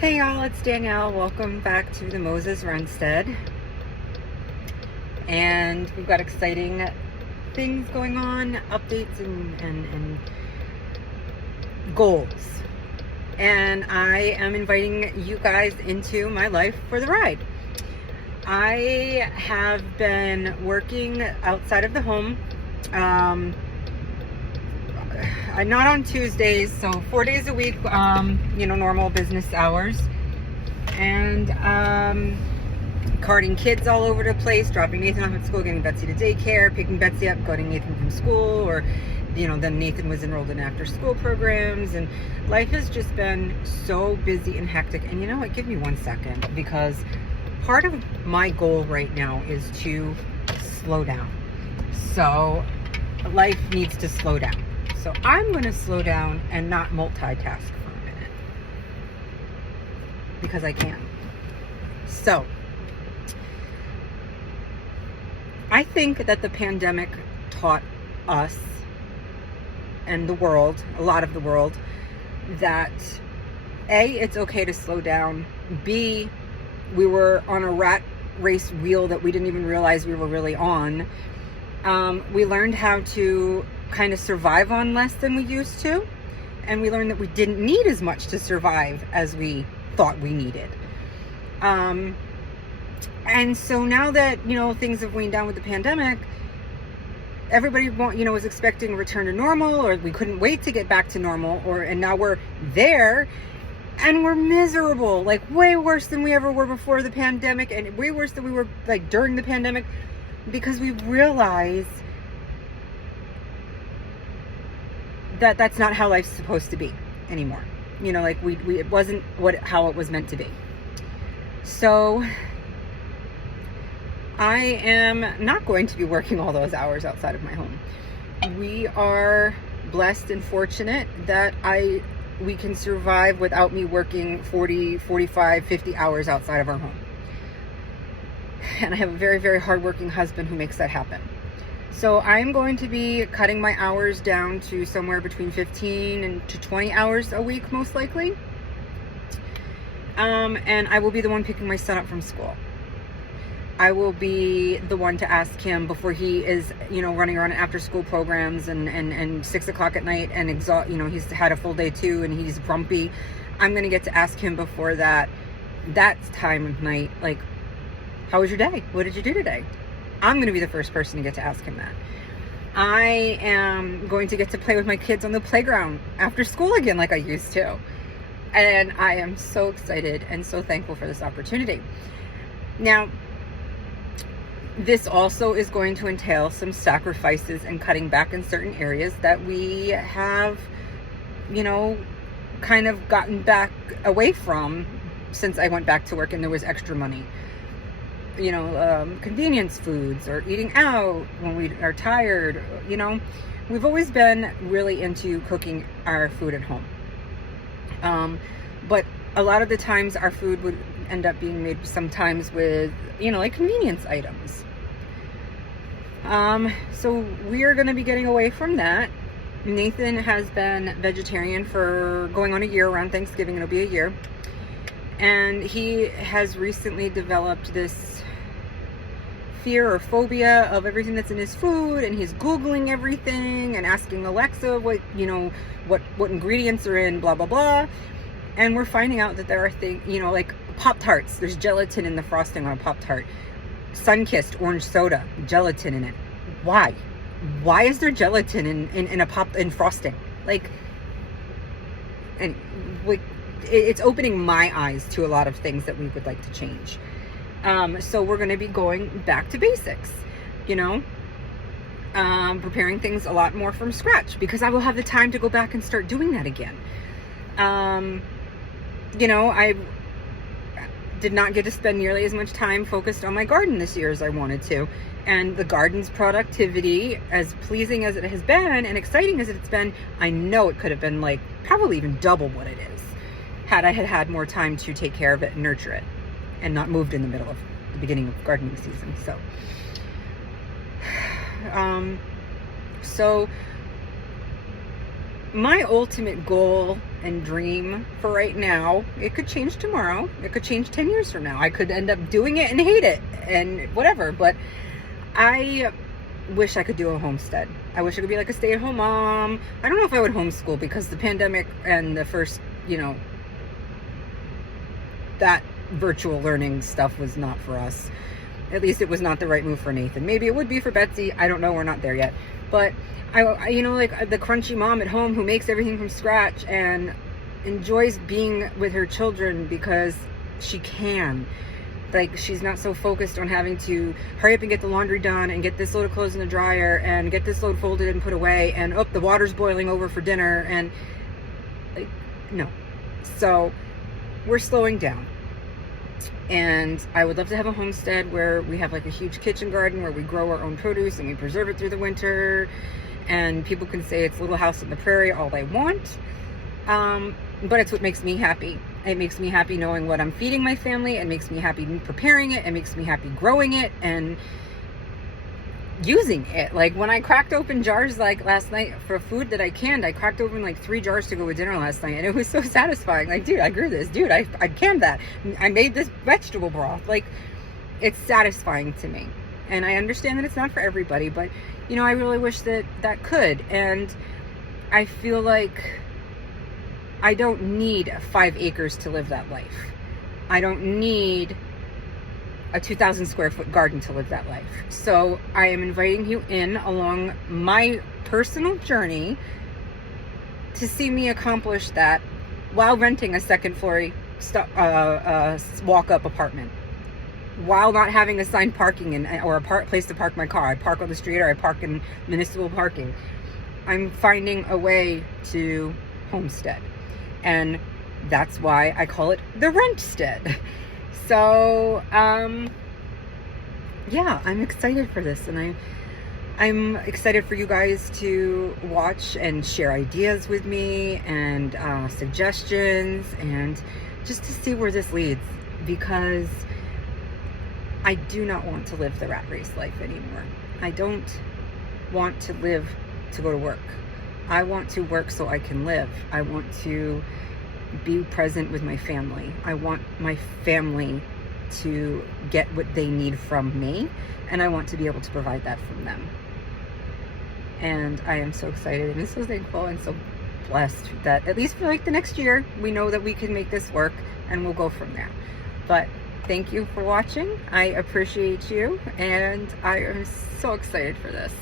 Hey y'all, it's Danielle. Welcome back to the Moses Runstead. And we've got exciting things going on, updates and goals. And I am inviting you guys into my life for the ride. I have been working outside of the home. I'm not on Tuesdays, so 4 days a week, normal business hours. And carting kids all over the place, dropping Nathan off at school, getting Betsy to daycare, picking Betsy up, getting Nathan from school, or, then Nathan was enrolled in after school programs. And life has just been so busy and hectic. And you know what? Give me 1 second, because part of my goal right now is to slow down. So life needs to slow down. So I'm going to slow down and not multitask for a minute, because I can. So I think that the pandemic taught us and the world, a lot of the world, that A, it's okay to slow down. B, we were on a rat race wheel that we didn't even realize we were really on. We learned how to kind of survive on less than we used to, and we learned that we didn't need as much to survive as we thought we needed. And so now that things have waned down with the pandemic, everybody was expecting a return to normal, or we couldn't wait to get back to normal, and now we're there and we're miserable, like way worse than we ever were before the pandemic, and way worse than we were like during the pandemic, because we realized that that's not how life's supposed to be anymore. It wasn't how it was meant to be. So I am not going to be working all those hours outside of my home. We are blessed and fortunate that we can survive without me working 40, 45, 50 hours outside of our home. And I have a very, very hardworking husband who makes that happen. So I'm going to be cutting my hours down to somewhere between 15 and to 20 hours a week, most likely. And I will be the one picking my son up from school. I will be the one to ask him before he is, running around after school programs and 6 o'clock at night and he's had a full day too and he's grumpy. I'm going to get to ask him before that time of night, like, how was your day? What did you do today? I'm going to be the first person to get to ask him that. I am going to get to play with my kids on the playground after school again like I used to. And I am so excited and so thankful for this opportunity. Now, this also is going to entail some sacrifices and cutting back in certain areas that we have, kind of gotten back away from since I went back to work and there was extra money. Convenience foods or eating out when we are tired. We've always been really into cooking our food at home. But a lot of the times our food would end up being made sometimes with, like convenience items. So we are going to be getting away from that. Nathan has been vegetarian for going on a year. Around Thanksgiving, it'll be a year. And he has recently developed this fear or phobia of everything that's in his food, and he's Googling everything and asking Alexa what ingredients are in blah blah blah. And we're finding out that there are things, like Pop-Tarts, there's gelatin in the frosting on a Pop-Tart. Sun-Kissed orange soda, gelatin in it. Why is there gelatin in frosting? It's opening my eyes to a lot of things that we would like to change. So we're going to be going back to basics, preparing things a lot more from scratch, because I will have the time to go back and start doing that again. I did not get to spend nearly as much time focused on my garden this year as I wanted to. And the garden's productivity, as pleasing as it has been and exciting as it's been, I know it could have been probably even double what it is had I had more time to take care of it and nurture it, and not moved in the middle of the beginning of gardening season. So my ultimate goal and dream for right now. It could change tomorrow. It could change 10 years from now. I could end up doing it and hate it and whatever. But I wish I could do a homestead. I wish I could be like a stay-at-home mom. I don't know if I would homeschool because the pandemic and the first, that virtual learning stuff was not for us. At least it was not the right move for Nathan. Maybe it would be for Betsy. I don't know. We're not there yet. But I like the crunchy mom at home who makes everything from scratch and enjoys being with her children because she can. Like, she's not so focused on having to hurry up and get the laundry done and get this load of clothes in the dryer and get this load folded and put away and the water's boiling over for dinner and no. So we're slowing down. And I would love to have a homestead where we have like a huge kitchen garden where we grow our own produce and we preserve it through the winter. And people can say it's Little House on the Prairie all they want. But it's what makes me happy. It makes me happy knowing what I'm feeding my family. It makes me happy preparing it. It makes me happy growing it and using it. Like when I cracked open jars like last night for food that I canned, I cracked open like 3 jars to go with dinner last night. And it was so satisfying. Like, dude, I grew this. Dude, I canned that. I made this vegetable broth. Like, it's satisfying to me. And I understand that it's not for everybody, but I really wish that could. And I feel like I don't need 5 acres to live that life. I don't need a 2,000 square foot garden to live that life. So I am inviting you in along my personal journey to see me accomplish that while renting a second floor walk-up apartment, while not having assigned parking or a place to park my car. I park on the street or I park in municipal parking. I'm finding a way to homestead. And that's why I call it the Rentstead. So, yeah, I'm excited for this. And I'm excited for you guys to watch and share ideas with me and suggestions and just to see where this leads. Because I do not want to live the rat race life anymore. I don't want to live to go to work. I want to work so I can live. I want to be present with my family. I want my family to get what they need from me, and I want to be able to provide that from them. And I am so excited and so thankful and so blessed that at least for like the next year, we know that we can make this work and we'll go from there. But thank you for watching. I appreciate you, and I am so excited for this.